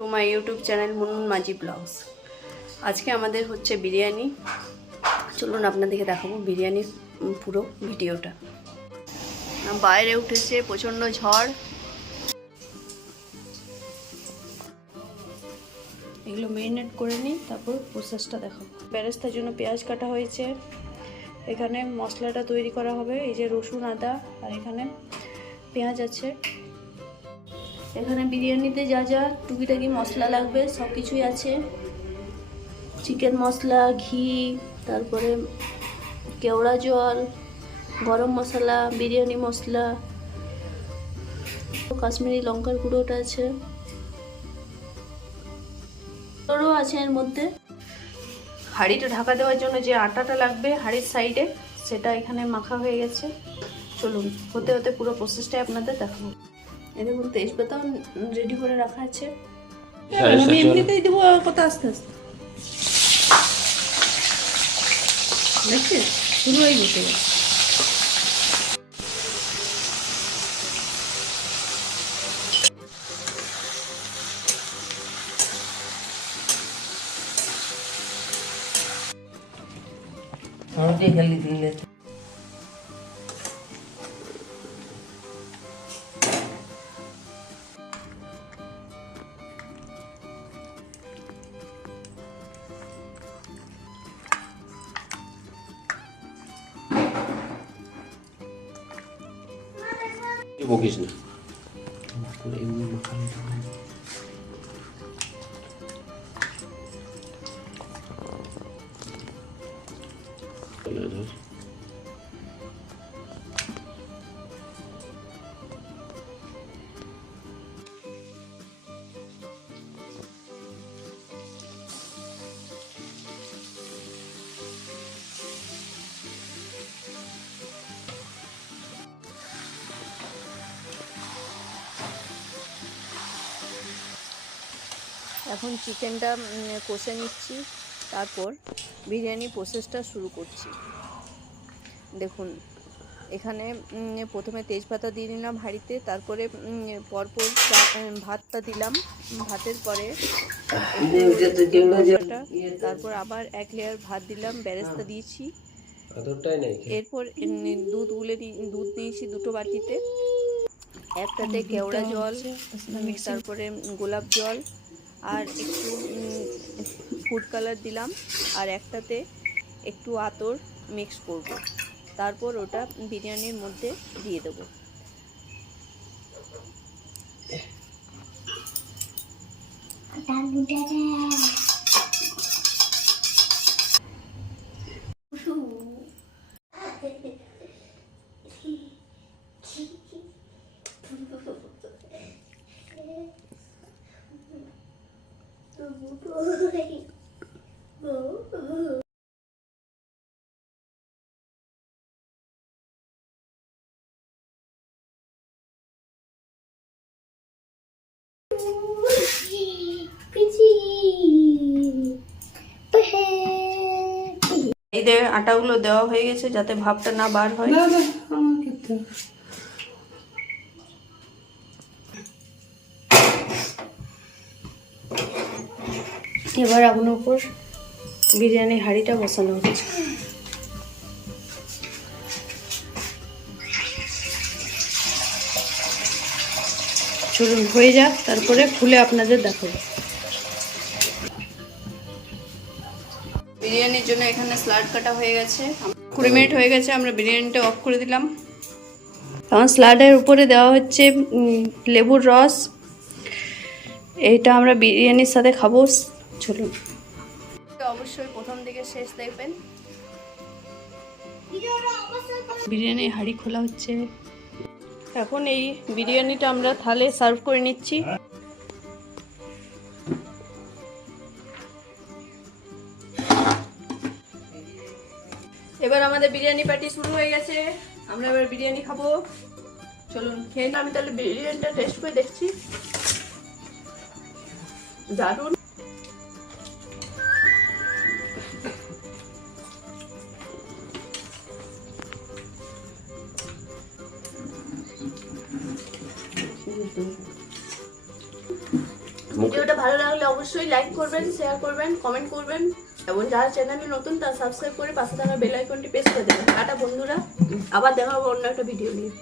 Two my YouTube channel Munmun Majhi vlogs. আজকে আমাদের হচ্ছে বিরিয়ানি। চলুন আপনাদেরকে দেখাবো বিরিয়ানির পুরো ভিডিওটা। বাইরে উঠেছে প্রচণ্ড ঝড়। এগুলো মেরিনেট করে নিই, তারপর প্রসেসটা দেখাবো। বেরেস্তার জন্য পেঁয়াজ কাটা হয়েছে, এখানে মশলাটা তৈরি করা হবে। এই যে রসুন, আদা, আর এখানে পেঁয়াজ আছে। এখানে বিরিয়ানিতে যা যা টুকিটাকি মশলা লাগবে সব কিছুই আছে। চিকেন মশলা, ঘি, তারপরে কেওড়া জল, গরম মশলা, বিরিয়ানি মশলা, কাশ্মীরি লঙ্কার গুঁড়োটা আছে, আরও আছে এর মধ্যে। হাঁড়িটা ঢাকা দেওয়ার জন্য যে আটাটা লাগবে হাঁড়ির সাইডে, সেটা এখানে মাখা হয়ে গেছে। চলুন হতে হতে পুরো প্রসেসটাই আপনাদের দেখাবো। এই দেখুন তেজপাতাও রেডি করে রাখা আছে। আমি এমনিতেই দেবো কত আস্তে আস্তে, দেখছি শুরু হয়ে গেছে। খালি দিলে বকিস না। এখন চিকেনটা কষে নিচ্ছি, তারপর বিরিয়ানি প্রসেসটা শুরু করছি। দেখুন এখানে প্রথমে তেজপাতা দিয়ে দিলাম হাঁড়িতে, তারপরে পরপর ভাতটা দিলাম, ভাতের পরে তারপর আবার এক লেয়ার ভাত দিলাম, বেরেস্তা দিয়েছি। এরপর দুধ নিয়েছি দুটো বাটিতে, একটাতে কেওড়া জল, তারপরে গোলাপ জল আর একটু ফুড কালার দিলাম, আর একটাতে একটু আতর মিক্স করব। তারপর ওটা বিরিয়ানির মধ্যে দিয়ে দেবো। এই যে আটাগুলো দেওয়া হয়ে গেছে যাতে ভাপটা না বার হয়। এবার আগুনের উপর বিরিয়ানি হাঁড়িটা বসানো হচ্ছে। চলুন হয়ে যাক, তারপরে খুলে আপনাদের দেখাবো। বিরিয়ানির জন্য এখানে স্যালাড কাটা হয়ে গেছে, 20 মিনিট হয়ে গেছে। আমরা বিরিয়ানিটা অফ করে দিলাম। তখন স্যালাডের উপরে দেওয়া হচ্ছে লেবুর রস। এইটা আমরা বিরিয়ানির সাথে খাবো। চলুন অবশ্যই প্রথম থেকে শেষ দেখবেন। বিরিয়ানি হাঁড়ি খোলা হচ্ছে। এখন এই বিরিয়ানিটা আমরা থালে সার্ভ করে নিচ্ছি। এবার আমাদের বিরিয়ানি পার্টি শুরু হয়ে গেছে। আমরা এবার বিরিয়ানি খাবো। চলুন খেয়ে আমি তাহলে বিরিয়ানিটা টেস্ট করে দেখছি। দারুণ। ভিডিওটা ভালো লাগলে অবশ্যই লাইক করবেন, শেয়ার করবেন, কমেন্ট করবেন এবং যারা চ্যানেলে নতুন তারা সাবস্ক্রাইব করে পাশে থাকা বেল আইকনটি প্রেস করে দেবেন। টাটা বন্ধুরা, আবার দেখা হবে অন্য একটা ভিডিও নিয়ে।